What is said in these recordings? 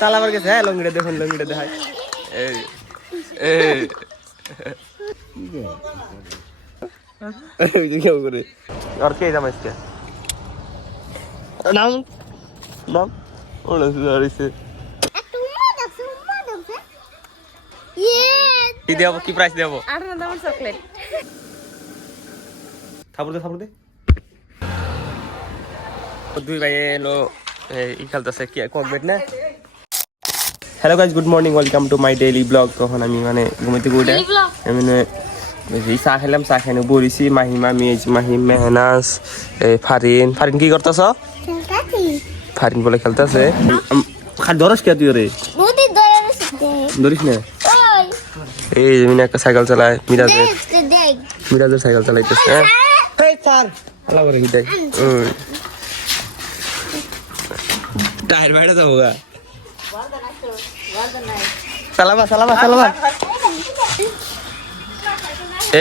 চালাবার গেছে হ্যাঁ লঙ্গিটা দেখুন লঙ্গিটা দেখায় আর কে জামাই নাম নাম কি দেব কি প্রাইস দেব চকলেট থাপড় দে দুই ভাই এলো ই খেলতেছে কি কমপ্লিট না hello guys good morning welcome to my daily blog তখন আমি মানে ঘুমাইতে ঘুরে আমি চাহ খেলাম চাহ খাই বরিছি মাহিমা মাহিম মেহনাজ ফারিন ফারিন কি করতেছ ফারিন বলে খেলতেছে ধরস কে তুই রে ধরিস না এই জমিনে একটা সাইকেল চালায় মিরাজের সাইকেল চালাইতেছে দেখ টায়ার বাইরে যাবো গা চালাবা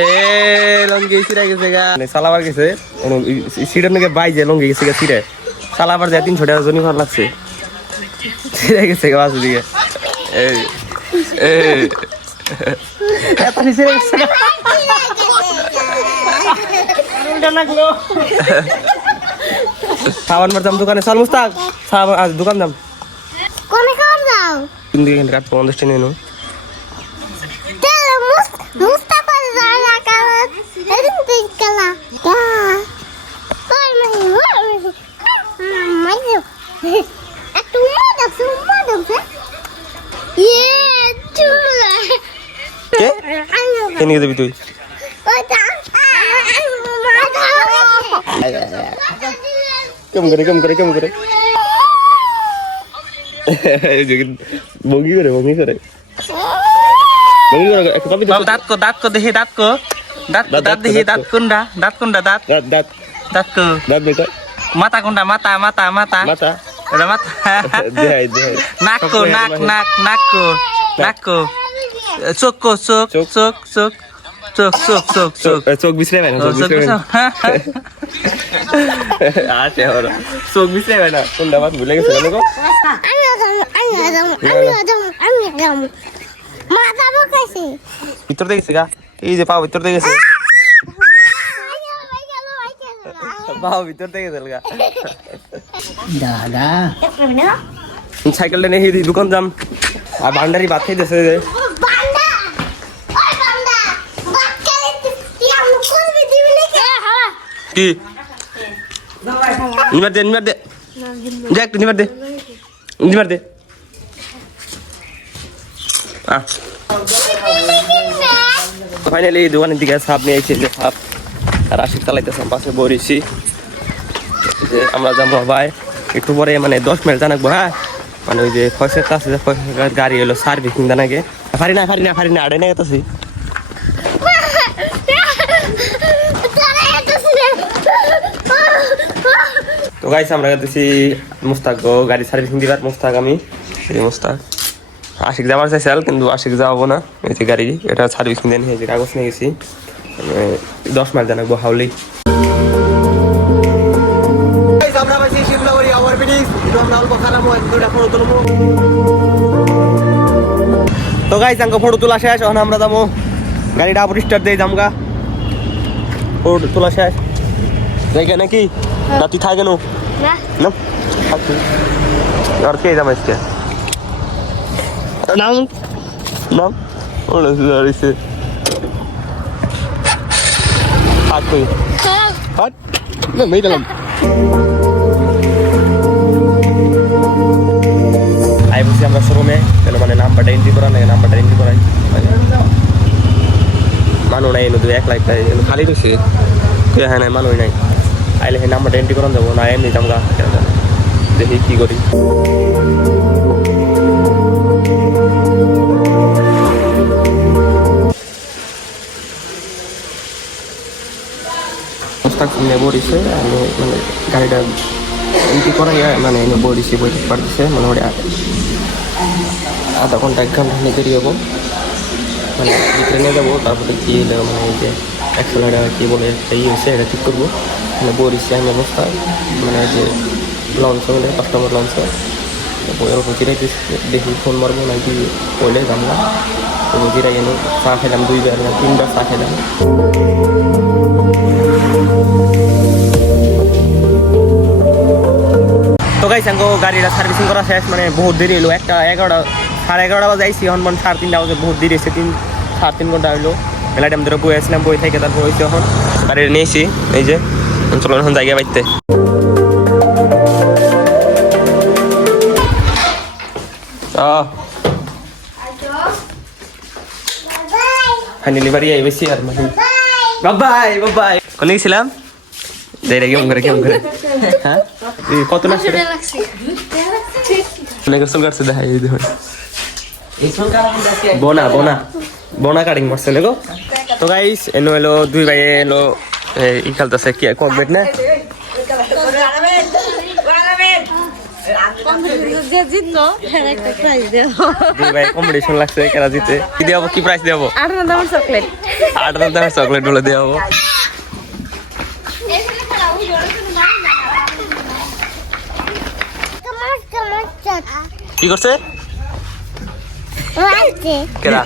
এ লঙ্গি সিরা গেছে গা চালাবার গেছে সিটের নাকি বাইজে লঙ্গি গেছে গা সিরে চালাবার যায় 300 টাকা জনি ভালো লাগছে সিরা গেছে গা বাসু দিকে সাবান মারতাম দোকানে চল মুস্তাক আজ দোকান দাম কোনে খাওয়া যাও কিন্তু এখানে কাট 50 টাকা নেনো মুস্তাফা জানা কাজ এদিন তুই কালা একটু মদ ইয়ে চুলা কে নিয়ে যাবি তুই কেমন করে বঙ্গি করে দাঁত কো দেখি দাঁত বেটা মাথা কোনটা মাথা চোখ বিছরে ভাই চোখ বিছরে ভাই না কোনটা মাথা ভুলে গেছে কেন ভিতর দেখেছি গা এই যে পাও ভিতর দেখেছে পাও ভিতর দেখেছে গা দাদা সাইকেলটা নিয়ে দোকান যাম আর ভান্ডারি ভাত খাইতেছে কি নিবার দে যা একটু নিবার দে ফাইনালি দোকানের দিকে সাপ নিয়ে এসেছি যে সাপ আর আশিক চালাইতেছে পাশে বরিছি যে আমরা যাবো ভাই একটু পরে মানে 10 মিনিট জানাকবো হ্যাঁ মানে ওই যে ফসের কাছে গাড়ি এলো সার্ভিসিং জানাকে ফারি না আড়াই না গেছি তো গাইছে আমরা গেছি মুস্তাক গাড়ি সার্ভিসিং দিবার মুস্তাক আমি এই মুস্তাক আশিক যাওয়ার চাইছিল কিন্তু আশিক যাবো না এই যে গাড়ি এটা সার্ভিসিং দেন এই যে কাগজ নিয়ে গেছি 10 মাইল জানাকবো হাউলি তো গাইছে আমাকে ফটো তোলা শেষ এখন আমরা যাবো গাড়িটা আবার স্টার্ট দিয়ে যামগা ফটো তোলা শেষ জায়গা নাকি না তুই থাকে কেন না আর কে যাবে আজকে নাম ওরা রয়েছে হাত তুই হাত না মেয়ে দিলাম আই বলছি আমরা শোরুমে কেন মানে নাম্বারটা এন্ট্রি করাই মানুষ নাই এনে 1 লাখ খালি রয়েছে হ্যাঁ নাই মানুষ নাই আইলে সেই নাম্বারটা এন্ট্রি করান যাবো না এমনি যামগা দেখি কি করি নেবো দিছে আমি মানে গাড়িটা এন্ট্রি করাই মানে নেবো দিছি বইতে পারতেছে মোটামুটি আধা ঘন্টা 1 ঘন্টা নিয়ে বেরিয়ে যাবো মানে ভিতরে নিয়ে যাবো তারপরে কি মানে এই যে অ্যাক্সেলারেটর কি বলে একটা হয়েছে এটা ঠিক করবো মানে বরিছি আমি অবস্থা মানে যে লঞ্চ হলে কাস্টমার লঞ্চ অল্প জিরাই দেখি ফোন মারবো নাকি বলে জানলা তো জিরাই এনে চা খেলাম 2বার না 3বার চা খেলাম। তো গাইস আঙ্গো গাড়িটা সার্ভিসিং করা শেষ, মানে বহুত দেরি হলো, 11টা 11:30 বাজে আইসি, এখন 3:30 বাজে, বহুত দেরি হয়েছে, 3.5 ঘন্টা হইলো। মেলা টাইম ধরে বই আসলাম, বই থেকে তারপর হয়েছে এখন গাড়িটা নিয়েছি, এই যে চলো এখন জায়গা বাইতে। ফাইনালি বাড়ি আই বেশি আর মানে বাবাই বাবাই কোনে গেছিলাম দেই রে কেমন করে হ্যাঁ কত লাগছে রে গোসল করতে দেখাই এই দেখো বোনা কাটিং করছে লেগো। তো গাইস এনো হলো 2 ভাই এলো ই খেলতেছে কি ককবেট না যে জিতলো একটা প্রাইজ দেব। 2 ভাই কম্পিটিশন লাগছে কেরা জিতে কি দেব, কি প্রাইজ দেব? 8 দামের চকলেট। 8 দামের চকলেট বলে দেব। কি করছে কেরা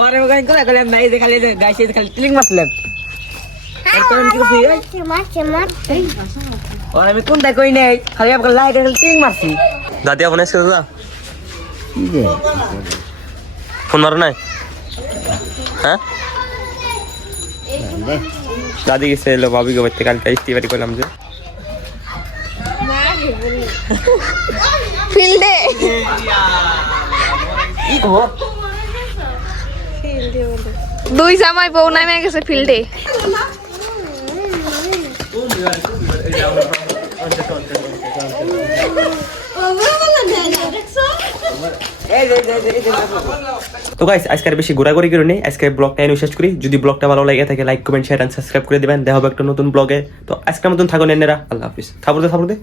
ওরে গাই করে গেলাম নাই যে খালি গাইছে খালি ক্লিক মারলাম তারপর আমি কি করছি ওরে আমি কোনটা কই নাই খালি আপনার লাইট খালি ক্লিক মারছি দাদি ফোন এসে দাদা ফোন মারো নাই হ্যাঁ দাদি গেছে এলো ভাবিকে বাড়িতে কালকে ইস্তিবারি করলাম যে ফিল্ডে দুই জামাই বউ নামে গেছে ফিল্ডে। তো গাইস আজকে বেশি ঘোরাঘুরি করে নেই, আজকে ব্লগটা এনে শেষ করি। যদি ব্লগটা ভালো লাগে থাকে like comment share and subscribe করে দিবেন। দেখা হবে একটা নতুন ব্লগে। তো আজকের মতন থাকুন এনেরা, আল্লাহ হাফিজ। থাপড় দে